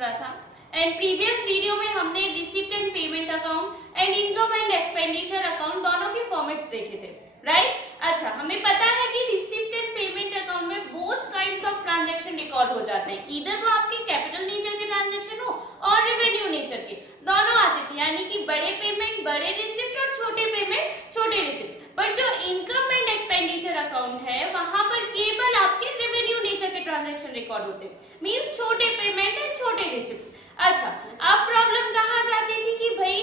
रहा था and previous video में हमने receipt and payment account and income and expenditure account दोनों के फॉर्मेट्स देखे थे, राइट? अच्छा, हमें पता है कि रिसिप्ट एंड पेमेंट अकाउंट में both kinds of transaction record हो जाते हैं, ईदर वो आपके कैपिटल नेचर के ट्रांजैक्शन हो और रेवेन्यू नेचर के, दोनों आते थे, यानी कि बड़े पेमेंट बड़े रिसिप्ट और छोटे पेमेंट छोटे रिसिप्ट। पर जो इनकम एंड एक्सपेंडिचर अकाउंट है वहां पर केवल आपके रेवेन्यू नेचर के ट्रांजैक्शन रिकॉर्ड होते हैं, मींस छोटे पेमेंट एंड छोटे रिसिप्ट। अच्छा, अब प्रॉब्लम कहां जाती थी कि भाई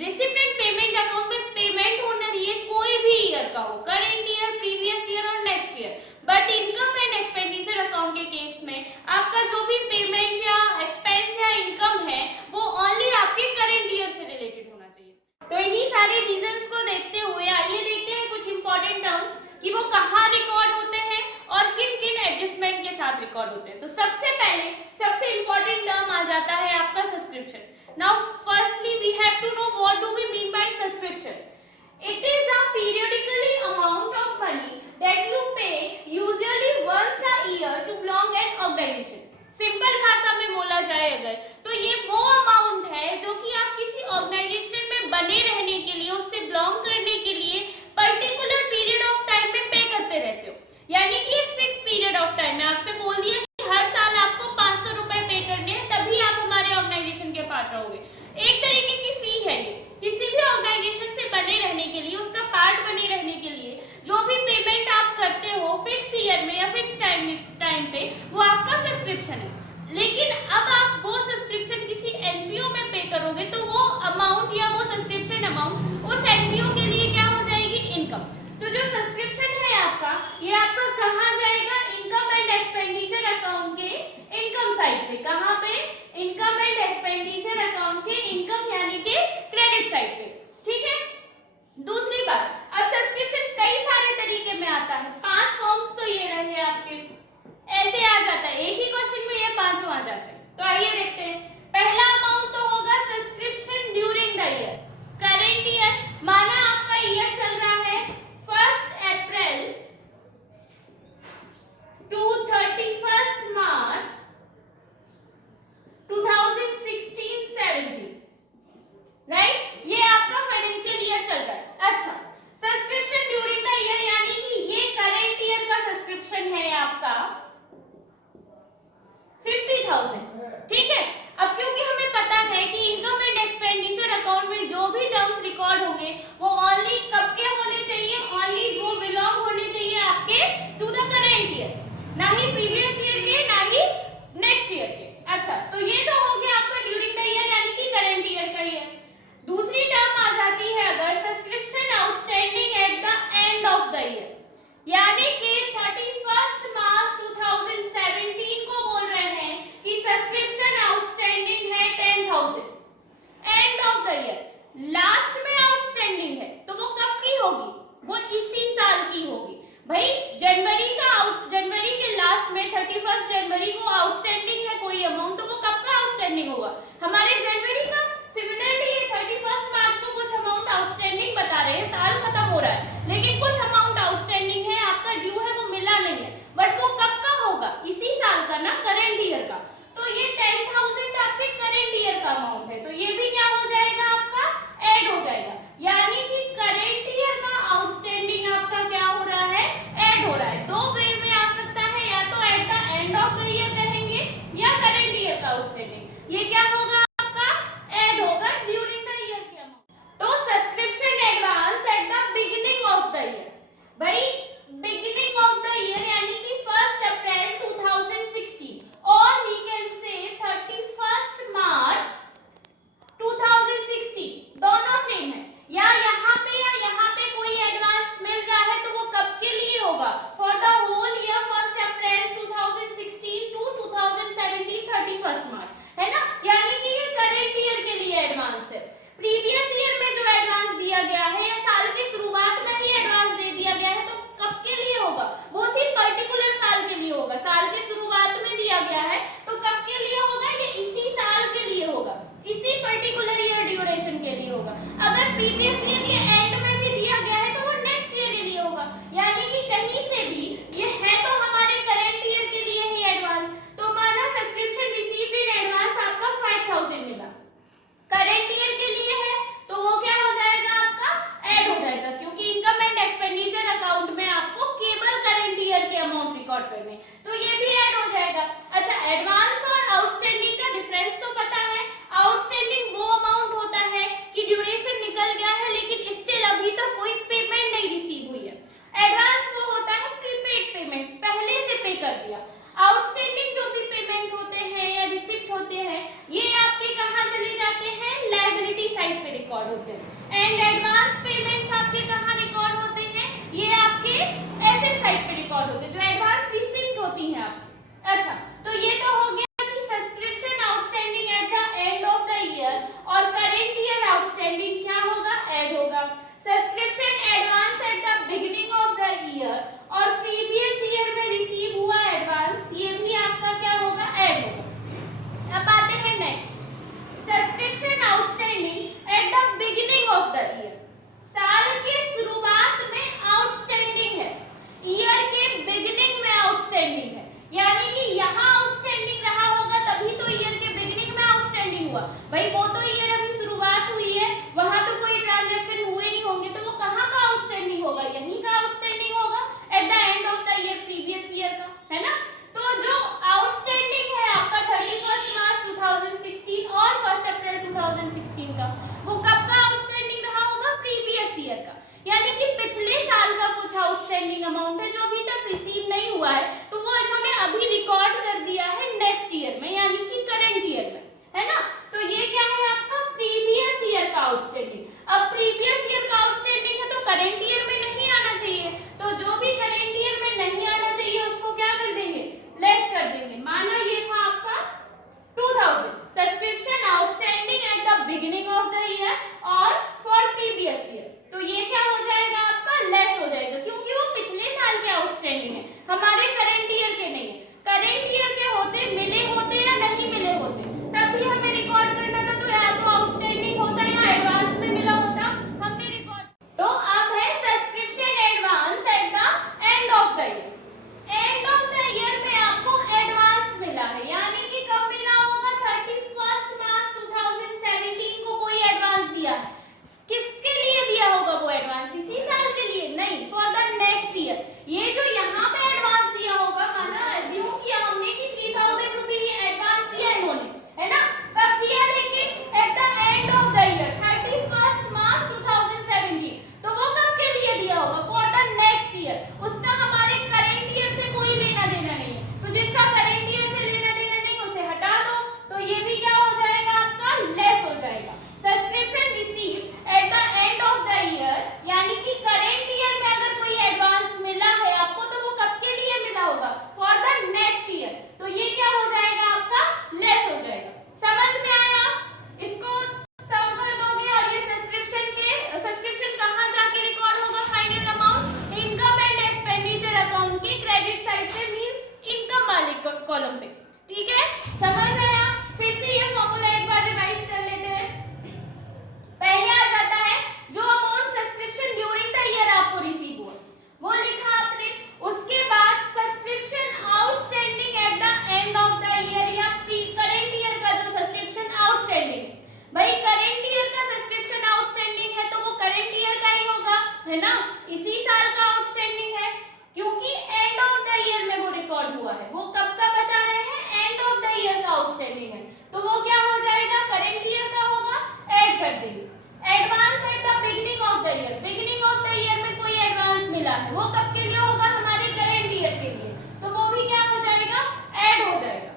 रिसिप्ट एंड पेमेंट अकाउंट में पेमेंट होना चाहिए कोई भी ईयर का हो, करंट ईयर, प्रीवियस ईयर और next year, but income and expenditure account के केस में आपका जो भी पेमेंट या एक्सपेंस या इनकम है वो ओनली आपके करंट ईयर से रिलेटेड होना चाहिए। तो इन्हीं सारे रीजंस को देखते हुए आइए देखते हैं कुछ इंपॉर्टेंट टर्म्स कि वो कहाँ रिकॉर्ड होते हैं और किन किन एडजस्टमेंट के साथ रिकॉर्ड होते हैं। तो सबसे पहले सबसे इंपॉर्टेंट टर्म आ जाता है आपका subscription. Now firstly we have to know what do we mean by subscription. It is a periodically amount of money that you pay usually once a year to belong an organization. Simple भाषा में बोला जाए अगर तो ये वो amount है जो कि आप किसी ऑर्गेनाइजेशन में बने रहने के लिए, उससे बिलोंग करने के लिए पर्टिकुलर पीरियड ऑफ टाइम में पे करते रहते हो, यानी कि एक फिक्स पीरियड ऑफ टाइम में आपसे बोल दिया कि हर साल आपको 500 रुपए पे करने हैं तभी आप हमारे ऑर्गेनाइजेशन के पार्ट रहोगे। एक तरीके की फी है ये, किसी भी ऑर्गेनाइजेशन से बने रहने के लिए, उसका पार्ट बने रहने के लिए जो भी पेमेंट आप करते हो फिक्स ईयर में या फिक्स टाइम पे वो आपका सब्सक्रिप्शन है। लेकिन अब आप वो सब्सक्रिप्शन किसी एनपीओ में पे करोगे तो वो अमाउंट या वो सब्सक्रिप्शन अमाउंट उस एनपीओ के लिए क्या हो जाएगी? इनकम। तो जो सब्सक्रिप्शन है आपका ये आपका कहाँ जाएगा? इनकम एंड एक्सपेंडिचर अकाउंट के इनकम साइड पे। कहाँ पे? इनकम एंड एक्सपेंडिचर अकाउंट के इनकम यानी कि क्रेडिट साइड पे, ठीक है? दूसरी बात, अब सब्सक्रिप्शन कई सारे तरीके में आता है, 5 फॉर्म्स तो ये रहे आपके, ऐसे आ जाता है, एक ही क्वेश्चन में ये पांचों आ जाते हैं। तो आइए देखते हैं। पहला अमाउंट तो होगा subscription during the year. Current year, माना आपका ईयर चल रहा है 1 अप्रैल टू 31 मार्च 2016-17, राइट? ये आपका फाइनेंशियल ईयर चल रहा है। अच्छा, सब्सक्रिप्शन ड्यूरिंग द ईयर यानी कि ये करंट ईयर का सब्सक्रिप्शन है आपका 50,000, ठीक है? अब क्योंकि हमें पता है कि इनकम एंड एक्सपेंडिचर अकाउंट में जो भी टर्म्स रिकॉर्ड होंगे वो ओनली कब के होने चाहिए? ओनली वो बिलोंग होने चाहिए आपके टू द करंट ईयर, ना ही प्रीवियस ईयर के, ना ही नेक्स्ट ईयर के। अच्छा, तो ये तो हो गया आपका ड्यूरिंग द ईयर यानी कि करंट ईयर का ईयर। दूसरी टर्म आ जाती है अगर subscription outstanding at the end of the year, यानी कि 31 मार्च 2017 को बोल रहे हैं कि सब्सक्रिप्शन आउटस्टैंडिंग है 10,000, end of the year, last में आउटस्टैंडिंग है तो वो कब की होगी? वो इसी साल की होगी। भाई जनवरी के लास्ट में 31 जनवरी को आउटस्टैंडिंग है कोई अमाउंट तो वो कब का आउटस्टैंडिंग होगा? हमारे जनवरी का। सिमिलरली ये 31 मार्च को कुछ अमाउंट आउटस्टैंडिंग बता रहे हैं, साल खत्म हो रहा है लेकिन कुछ अमाउंट आउटस्टैंडिंग है, आपका ड्यू है वो मिला नहीं है, बट वो कब का होगा? इसी साल का ना, करंट ईयर का। तो ये 10,000 आपके करंट ईयर का अमाउंट है, तो ये भी क्या हो जाएगा? आपका ऐड हो जाएगा, यानी कि करंट ईयर का आउटस्टैंडिंग आपका क्या हो रहा है? ऐड हो रहा है। दो वे में आ सकता है, या तो at the end of the year कहेंगे या करंट ईयर का आउटस्टैंडिंग। ये क्या होगा? आपका ऐड होगा ड्यूरिंग द ईयर के अमाउंट। तो subscription advance at the beginning of the year. भाई बिगिनिंग ऑफ द ईयर यानी कि 1 अप्रैल 2016 और वी कैन से 31 मार्च 2016, दोनों सेम है। या यहाँ पे कोई एडवांस मिल रहा है तो वो कब के लिए होगा? For the whole year 1 April 2016 to 2017 31 March, है ना? यानी कि ये होते हैं। एंड एडवांस पेमेंट्स आपके कहाँ रिकॉर्ड होते हैं? ये आपके एसेट साइड पे रिकॉर्ड होते हैं, जो एडवांस रिसीप्ट होती हैं आपकी। अच्छा, तो ये तो हो गया कि subscription outstanding at the end of the year और करेंट ईयर आउटस्टैंडिंग क्या होगा? ऐड होगा। Subscription advance at the beginning of the year और प्रीवियस ईयर में रिसीव हुआ एडवांस, ये भी आपका क्या होगा? ऐड होगा। अब आते हैं next, subscription outstanding at the beginning of the year. साल के शुरुआत में आउटस्टैंडिंग है, ईयर के बिगिनिंग में आउटस्टैंडिंग है, यानी कि यहाँ आउटस्टैंडिंग रहा होगा तभी तो ईयर के बिगिनिंग में आउटस्टैंडिंग हुआ। भाई वो तो ईयर अभी शुरुआत हुई है, वहां तो कोई ट्रांजैक्शन हुए नहीं होंगे, तो वो कहाँ का आउटस्टैंडिंग होगा? यहीं का आउटस्टैंडिंग होगा, at the end of the year previous year का, है ना। तो जो आउटस्टैंडिंग है आपका 31 मार्च 2016 और 1 अप्रैल 2016 का, वो कब का आउटस्टैंडिंग रहा होगा? प्रीवियस ईयर का, यानी कि पिछले साल का कुछ आउटस्टैंडिंग अमाउंट है जो अभी तक रिसीव नहीं हुआ है, तो वो इन्होंने अभी रिकॉर्ड कर दिया है नेक्स्ट ईयर में, यानी कि करंट ईयर में, है ना। तो ये क्या है आपका? प्रीवियस ईयर का आउटस्टैंडिंग। अब प्रीवियस ईयर का आउटस्टैंडिंग है तो करंट ईयर में नहीं आना चाहिए, तो जो भी करंट ईयर में नहीं आना चाहिए उसको क्या कर देंगे? लेस कर देंगे। माना ये था आपका 2000 subscription outstanding at the beginning of the year और फॉर प्रीवियस ईयर, तो ये क्या हो जाएगा आपका? लेस हो जाएगा, क्योंकि वो पिछले साल के आउटस्टैंडिंग है, हमारे करंट ईयर के नहीं है। करंट ईयर के होते, मिले होते या नहीं मिले होते, तभी हमें रिकॉर्ड करना था, तो या तो आउटस्टैंडिंग होता या एडवांस में मिला होता, हमने रिकॉर्ड। तो अब है subscription advance at the end of the year. End of the year में आपको एडवांस मिला है, यानी कि कब मिला होगा? 31 मार्च 2017 को कोई एडवांस दिया है। किसके लिए दिया होगा वो एडवांस? इसी साल के लिए नहीं, फॉर द नेक्स्ट ईयर। ये जो यहाँ पे एडवांस दिया होगा, माना अज्यूम किया हमने कि 3000 रुपए एडवांस दिया इन्होंने, है ना। कब दिया? लेकिन at the end of the year 31 मार्च 2017, तो वो कब के लिए दिया होगा? For the next year. उसका हमारे करंट ईयर से कोई लेना देना नहीं है, तो जिसका करंट ईयर से लेना देना नहीं उसे हटा दो, तो ये भी क्या हो जाएगा आपका? लेस हो जाएगा। Subscription receive at the end of the year, यानी कि करंट ईयर में अगर कोई एडवांस मिला है आपको, तो वो कब के लिए मिला होगा? फॉर द नेक्स्ट ईयर, तो ये क्या हो जाएगा आपका? लेस हो जाएगा। समझ में आया? इसको सम कर दोगे और ये सब्सक्रिप्शन कहाँ जाके रिकॉर्ड होगा? Final amount income and expenditure account की क्रेडिट साइड पे, मींस इनकम वाले कॉलम पे, ठीक है। समझ आया? फिर से ये फॉर्मूला एक बार रिवाइज कर लेते हैं। पहले आ जाता है जो amount subscription during the year आपको रिसीव हुआ, वो लिखा आपने। उसके बाद subscription outstanding at the end of the year या प्री करंट ईयर का जो सब्सक्रिप्शन आउटस्टैंडिंग है, भाई करंट ईयर का सब्सक्रिप्शन आउटस्टैंडिंग है तो वो करंट ईयर का ही होगा, है ना। इसी साल का आउटस्टैंडिंग है, क्योंकि एंड ऑफ द ईयर में वो रिकॉर्ड हुआ है। वो कब का बता रहे हैं? एंड ऑफ द ईयर का आउटस्टैंडिंग है, तो वो क्या हो जाएगा? करंट ईयर का होगा, ऐड कर देंगे। Advance at the beginning of the year, beginning of the year में कोई एडवांस मिला है, वो कब के लिए होगा? हमारे करंट ईयर के लिए, तो वो भी क्या हो जाएगा? ऐड हो जाएगा।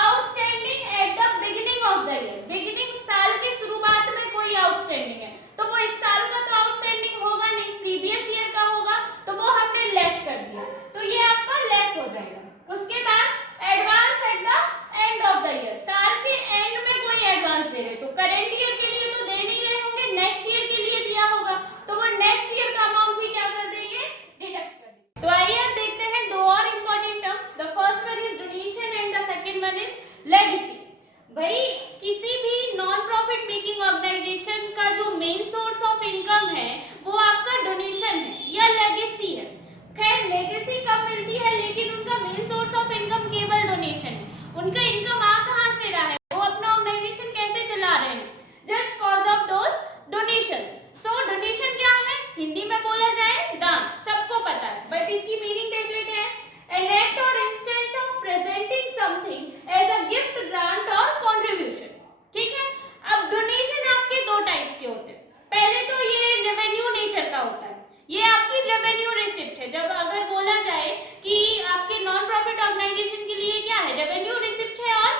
Outstanding at the beginning of the year, beginning साल के शुरुआत में कोई आउटस्टैंडिंग है, तो वो इस साल का तो आउटस्टैंडिंग होगा नहीं, प्रीवियस ईयर का होगा, तो वो हमने लेस कर दिया, तो ये आपका लेस हो जाएगा। उसके बाद advance at the end of the year, साल के एंड में कोई एडवांस दे रहे, तो करंट ईयर के लिए तो दे नहीं रहे होंगे, नेक्स्ट ईयर के लिए दिया होगा, तो वो नेक्स्ट ईयर का अमाउंट भी क्या कर देंगे? डिडक्ट कर देंगे। तो आइए अब देखते हैं दो और important term. The first one is donation and the second one is legacy. भाई किसी भी नॉन प्रॉफिट मेकिंग ऑर्गेनाइजेशन का जो मेन सोर्स ऑफ इनकम है वो आपका डोनेशन है या लेगेसी है। खैर लेगेसी कम मिलती है, लेकिन उनका मेन सोर्स ऑफ इनकम केवल डोनेशन है। उनका इनकम आ कहां से रहा है? वो अपना ऑर्गेनाइजेशन कैसे चला रहे हैं? Just cause of those donations. So donation क्या है? हिंदी में बोला जाए दान, सबको पता है, बट इसकी मीनिंग देख लेते हैं। An act or instance of presenting something as a gift, grant or contribution। ठीक है। अब डोनेशन आपके दो टाइप्स के होते हैं। पहले तो ये रेवेन्यू नेचर का होता है, ये आपकी रेवेन्यू रिसिप्ट है। जब अगर बोला जाए कि आपके नॉन प्रॉफिट ऑर्गेनाइजेशन के लिए क्या है, रेवेन्यू रिसिप्ट है और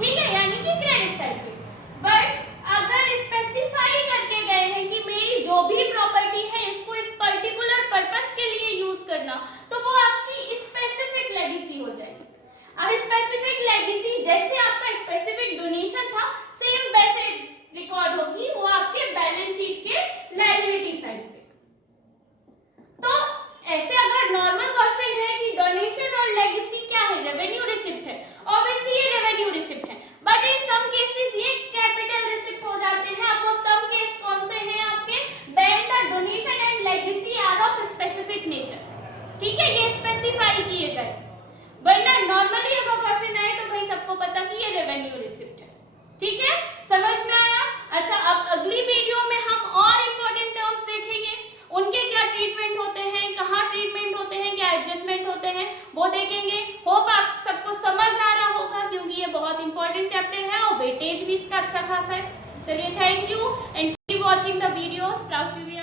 ठीक है, यानी कि क्रेडिट साइड पे। बट अगर स्पेसिफाई करके गए हैं कि मेरी जो भी प्रॉपर्टी है इसको इस पर्टिकुलर पर्पस के लिए यूज करना, तो वो आपकी स्पेसिफिक लेगेसी हो जाएगी। अब स्पेसिफिक लेगेसी जैसे आपका स्पेसिफिक डोनेशन था, सेम वैसे रिकॉर्ड होगी वो आपके बैलेंस शीट के लायबिलिटी साइड पे। तो ऐसे अगर नॉर्मल क्वेश्चन है कि डोनेशन और लेगेसी क्या है, रेवेन्यू रिसिप्ट है, ऑब्वियसली ये रेवेन्यू रिसिप्ट है, बट इन सम केसेस ये कैपिटल रिसिप्ट हो जाते हैं। अब वो सम केस कौन से हैं आपके, when the donation and legacy are of specific nature. ठीक है, ये स्पेसिफाई किए गए, वरना नॉर्मली अगर क्वेश्चन आए तो भाई सबको पता कि ये रेवेन्यू रिसिप्ट है। ठीक है, समझ में आया? अच्छा, अब अगली वीडियो में हम और इंपॉर्टेंट टर्म्स देखेंगे, उनके क्या ट्रीटमेंट होते हैं, कहाँ ट्रीटमेंट होते हैं, क्या एडजस्टमेंट होते हैं, वो देखेंगे। होप आप सबको समझ आ रहा होगा, क्योंकि ये बहुत इंपॉर्टेंट चैप्टर है और वेटेज भी इसका अच्छा खासा है। चलिए, thank you and keep watching the videos. Proud to B